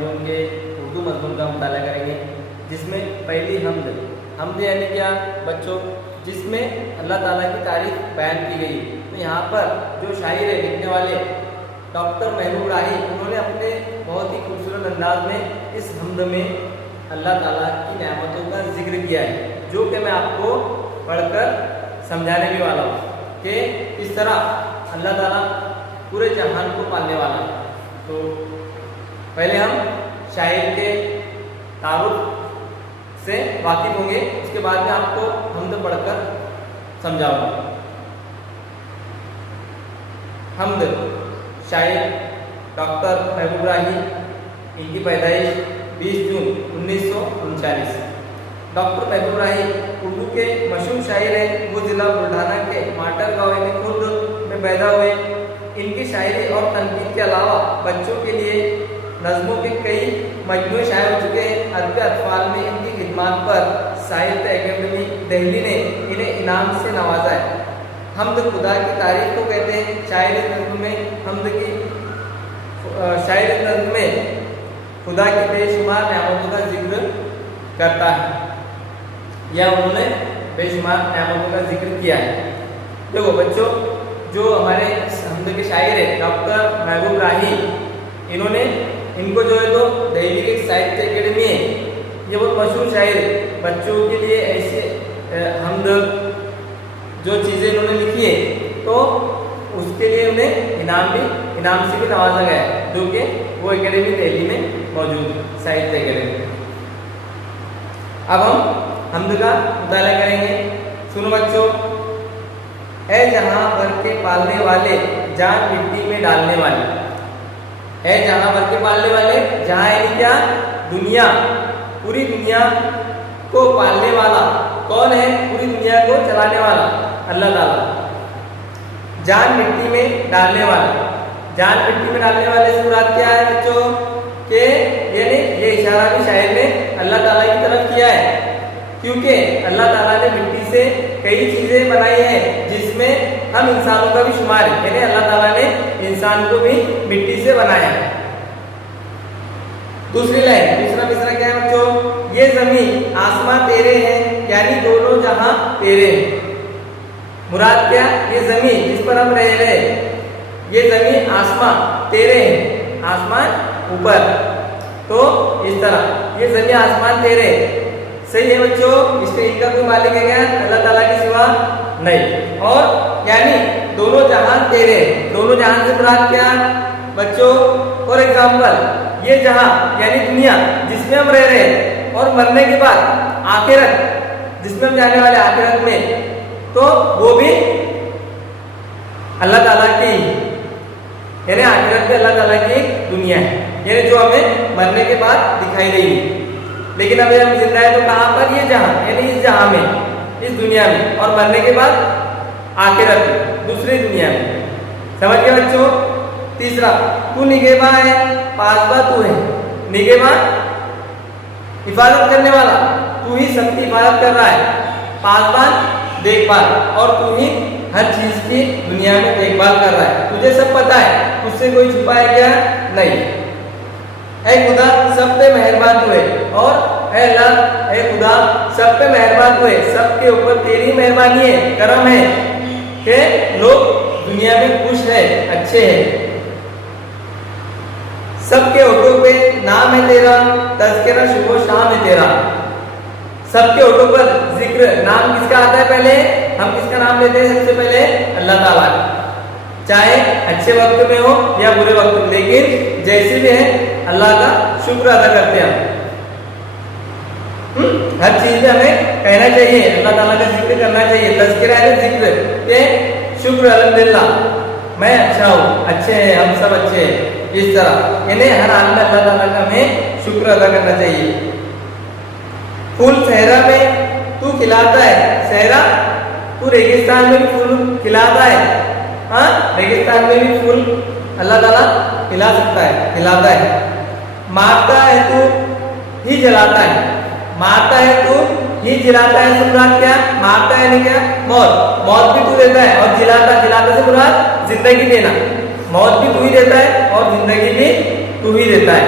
मजमून के उर्दू मजमून का मुताला करेंगे, जिसमें पहली हमद यानी क्या बच्चों, जिसमें अल्लाह ताला की तारीफ बयान की गई। तो यहाँ पर जो शायर है, लिखने वाले डॉक्टर महबूब राही, उन्होंने अपने बहुत ही खूबसूरत अंदाज में इस हमद में अल्लाह ताला की नेमतों का जिक्र किया है, जो कि मैं आपको पढ़कर समझाने भी वाला हूँ कि किस तरह अल्लाह ताला पूरे जहान को पालने वाला है। तो पहले हम शायर के तारुफ से वाकिफ होंगे, उसके बाद में आपको हमद पढ़कर समझाऊंगा। हमद शायर डॉक्टर महबूब राही, इनकी पैदाइश 20 जून 1939। डॉक्टर महबूब राही उर्दू के मशहूर शायर हैं। वो जिला बुल्ढाना के माटर गाँव में खुर्द में पैदा हुए। इनकी शायरी और तनकीद के अलावा बच्चों के लिए नज़्मों के कई मजमूए शायर हो चुके हैं। अदब अतफाल में इनकी खिदमात पर साहित्य अकेडमी दिल्ली ने इन्हें इनाम से नवाजा है। हमद खुदा की तारीफ को कहते हैं। शायरी नज़्म में हमद की शायरी नज़्म में खुदा की बेशुमार नेमतों का जिक्र करता है, या उन्होंने बेशुमार नेमतों का जिक्र किया है। देखो बच्चों, जो हमारे हमद के शायर है डॉक्टर महबूब राही, इनको जो है तो दिल्ली की साहित्य अकेडमी है, ये बहुत मशहूर शायर है। बच्चों के लिए ऐसे हमद जो चीज़ें इन्होंने लिखी है, तो उसके लिए उन्हें इनाम से भी नवाजा गया है, जो कि वो एकेडमी दिल्ली में मौजूद है, साहित्य अकेडमी। अब हम हमद का मुताला करेंगे। सुनो बच्चों, है जहां भर के पालने वाले, जान मिट्टी में डालने वाले। है जहां भर के पालने वाले, जहां यानी क्या, दुनिया, पूरी दुनिया को पालने वाला कौन है? पूरी दुनिया को चलाने वाला अल्लाह ताला। जान मिट्टी में डालने वाला, जान मिट्टी में डालने वाले से मुराद क्या है बच्चों? के यानी ये इशारा भी शायर ने अल्लाह ताला की तरफ किया है, क्योंकि अल्लाह ताला ने मिट्टी से कई चीजें बनाई हैं, जिसमें हम इंसानों का भी शुमार है। यानी अल्लाह ताला ने इंसान को भी मिट्टी से बनाया है। दूसरी लाइन, दूसरा मिसरा क्या है बच्चों? ये जमीन आसमां तेरे हैं, यानी दोनों जहां तेरे हैं। मुराद क्या? ये जमीन जिस पर हम रह रहे, ये जमीन आसमां तेरे हैं, आसमान ऊपर। तो इस तरह ये जमीन आसमान तेरे, सही है बच्चों। इसके इनका कोई मालिक है क्या? अल्लाह ताला के सिवा नहीं। और यानी दोनों जहान तेरे, दोनों जहान से मुराद क्या बच्चों? फॉर एग्जाम्पल, ये जहां यानी दुनिया जिसमें हम रह रहे हैं, और मरने के बाद आखिरत जिसमें हम जाने वाले आखिरत में, तो वो भी अल्लाह ताला की, यानी आखिरत में अल्लाह ताला की दुनिया है, यानी जो हमें मरने के बाद दिखाई देगी। लेकिन अभी हम जिंदा है तो कहाँ पर? ये जहां, यानी इस जहां में, इस दुनिया में, और मरने के बाद आखिरत में, दूसरी दुनिया में। समझ गए बच्चों? तीसरा, तू निगहबान है, पासबा तू है। निगहबान हिफाजत करने वाला, तू ही सबकी हिफाजत कर रहा है। पासबान देखभाल, और तू ही हर चीज की दुनिया में देखभाल कर रहा है। तुझे सब पता है, उससे कोई छुपा है क्या? नहीं। ऐ खुदा सब पे मेहरबान हुए, और ऐ अल्लाह, ऐ खुदा सब पे मेहरबान हुए, सबके ऊपर तेरी मेहरबानी है, करम है कि लोग दुनिया में खुश है, अच्छे हैं। सबके होठों पे नाम है तेरा, तज़किरा सुबह शाम है तेरा। सबके होठों पर जिक्र, नाम किसका आता है? पहले हम किसका नाम लेते हैं? सबसे पहले अल्लाह ताला का, चाहे अच्छे वक्त में हो या बुरे वक्त में, लेकिन जैसे भी है अल्लाह का शुक्र अदा करते हैं हम। हर चीज में हमें कहना चाहिए, अल्लाह ताला का जिक्र करना चाहिए। तज़किरा है जिक्र के शुक्र, अल्हम्दुलिल्लाह मैं अच्छा हूँ, अच्छे हैं, हम सब अच्छे हैं। इस तरह यानी हर हाल में अल्लाह ताला का हमें शुक्र अदा करना चाहिए। फूल सहरा में तू खिलाता है, सहरा तू रेगिस्तान में भी फूल खिलाता है। हाँ, रेगिस्तान में भी फूल अल्लाह ताला खिला सकता है, खिलाता है। मारता है तू ही जलाता है, मारता है तू ही जिलाता है। से मुराद क्या? मारता है नहीं क्या? मौत, मौत भी तू देता है, और जिलाता, जिलाता से मुराद जिंदगी देना। मौत भी तू ही देता है और जिंदगी भी तू ही देता है।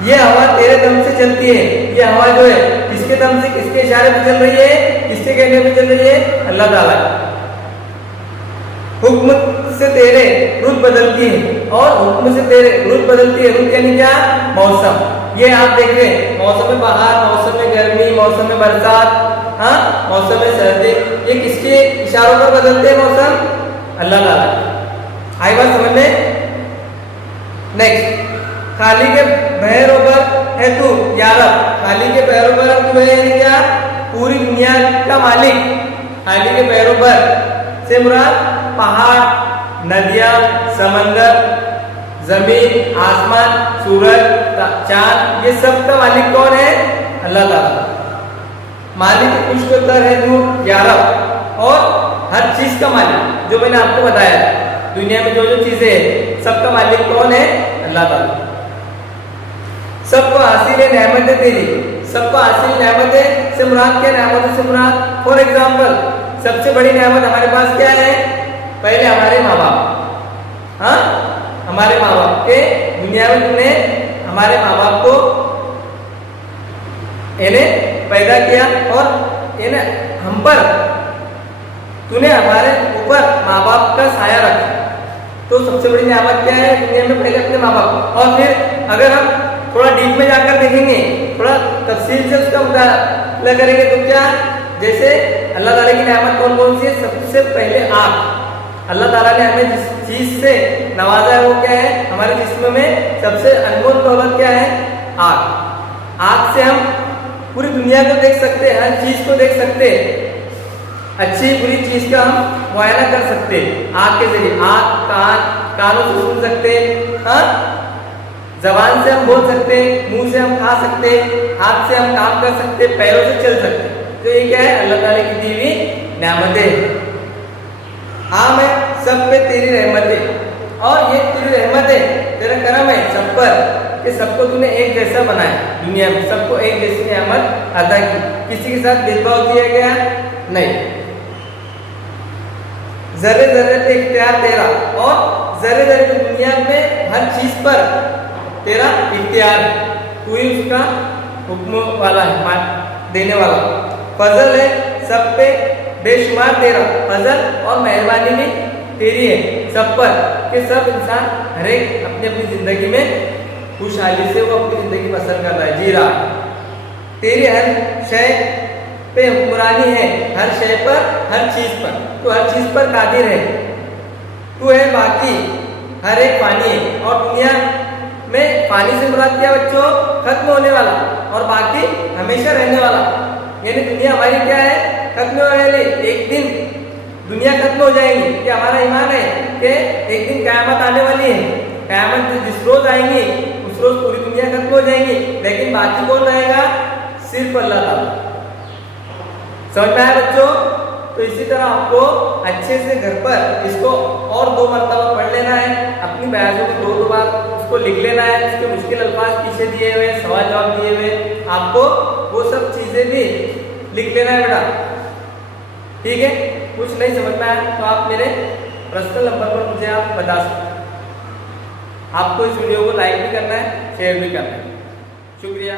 ये हवा तेरे दम से चलती है। ये हवा जो है किसके दम से, किसके इशारे पे चल रही है, किसके कहने पे चल रही है, अल्लाह ताला। हुक्म से तेरे रुत बदलती है, और हुक्म से तेरे रुत बदलती है। रुत यानी क्या, मौसम। ये आप देख रहे हैं, मौसम में बाहर, मौसम में गर्मी, मौसम में बरसात, हाँ, मौसम में सर्दी, ये किसके इशारों पर बदलते हैं मौसम, अल्लाह ताला। आई बात समझ में। नेक्स्ट, खाली के बहरों पर है तू या रब। खाली के बहरों पर तू है यानी क्या, पूरी दुनिया का मालिक। खाली के बहरों पर से मुराद पहाड़, नदियां, समंदर, जमीन, आसमान, सूरज, चांद, ये सब का मालिक कौन है, अल्लाह ताला। मालिक पुष्कर है तू या रब, और हर चीज का मालिक, जो मैंने आपको बताया दुनिया में जो जो चीजें है सबका मालिक कौन है, अल्लाह ताला। सबको हासिल है नेमत है तेरी। सबको हासिल नेमत है से मुराद क्या, नेमत से मुराद फॉर एग्जाम्पल सबसे बड़ी नेमत हमारे पास क्या है, पहले हमारे माँ बाप। हाँ, हमारे माँ बाप के, दुनिया में तुमने हमारे माँ बाप को इन्हें पैदा किया, और इन्हें हम पर तूने हमारे ऊपर माँ बाप का साया रखा। तो सबसे बड़ी नेमत क्या है दुनिया में, पहले अपने माँ बाप। और फिर अगर हम थोड़ा डीप में जाकर देखेंगे, थोड़ा तफसील से उसका मुताला करेंगे, तो क्या, जैसे अल्लाह ताला की नेमत कौन कौन सी है, सबसे पहले आँख। अल्लाह ताला ने हमें जिस चीज से नवाजा है वो क्या है, हमारे जिस्म में सबसे अनमोल दौलत क्या है, आँख। आँख से हम पूरी दुनिया को देख सकते हैं, हर चीज को देख सकते हैं, अच्छी बुरी चीज का हम मुआयना कर सकते हैं आँख के जरिए। आँख, कानों से सुन सकते हैं, हाँ, जबान से हम बोल सकते हैं, मुंह से हम खा सकते हैं, हाथ से हम काम कर सकते हैं, पैरों से चल सकते हैं। तो ये क्या है, अल्लाह ताला की दी हुई नेमतें। आम है सब पे तेरी रहमत है, और ये तेरी रहमत है, तेरा करम है सब पर, कि सबको तूने एक जैसा बनाया, दुनिया में सबको एक जैसी नेमत अदा की, किसी के साथ भेदभाव किया गया नहीं। जर्रे जर्रे पे इख्तियार तेरा, और जर्रे जर्रे पे दुनिया में हर चीज पर तेरा इख्तियार है, तू ही उसका हुक्म वाला है, देने वाला। फजल है सब पे बेशुमार तेरा, फजल और मेहरबानी भी तेरी है सब पर, कि सब इंसान हर एक अपनी अपनी जिंदगी में खुशहाली से वो अपनी जिंदगी बसर कर रहा है, जी रहा है। तेरी हर शय पे हुक्मरानी है, हर शय पर, हर चीज पर, तो हर चीज पर कादिर है। तू है बाकी, हर एक पानी है, और दुनिया में पानी से मुराद क्या बच्चों, खत्म होने वाला, और बाकी हमेशा रहने वाला। यानी दुनिया हमारी क्या है, खत्म होने वाली, एक दिन दुनिया खत्म हो जाएगी। कि हमारा ईमान है कि एक दिन क़यामत आने वाली है, क़यामत जिस रोज आएंगी उस रोज पूरी दुनिया खत्म हो जाएगी, लेकिन बाकी कौन रहेगा, सिर्फ अल्लाह ताला। समझ में आया बच्चों। तो इसी तरह आपको अच्छे से घर पर इसको और 2 मरतबा पढ़ लेना है, अपनी बयानों में 2 बार उसको लिख लेना है, उसके मुश्किल अल्फाज पीछे दिए हुए, सवाल जवाब दिए हुए, आपको वो सब चीजें भी लिख लेना है बेटा, ठीक है। कुछ नहीं समझ में आया तो आप मेरे पर्सनल नंबर पर मुझे आप बता सकते। आपको इस वीडियो को लाइक भी करना है, शेयर भी करना है। शुक्रिया।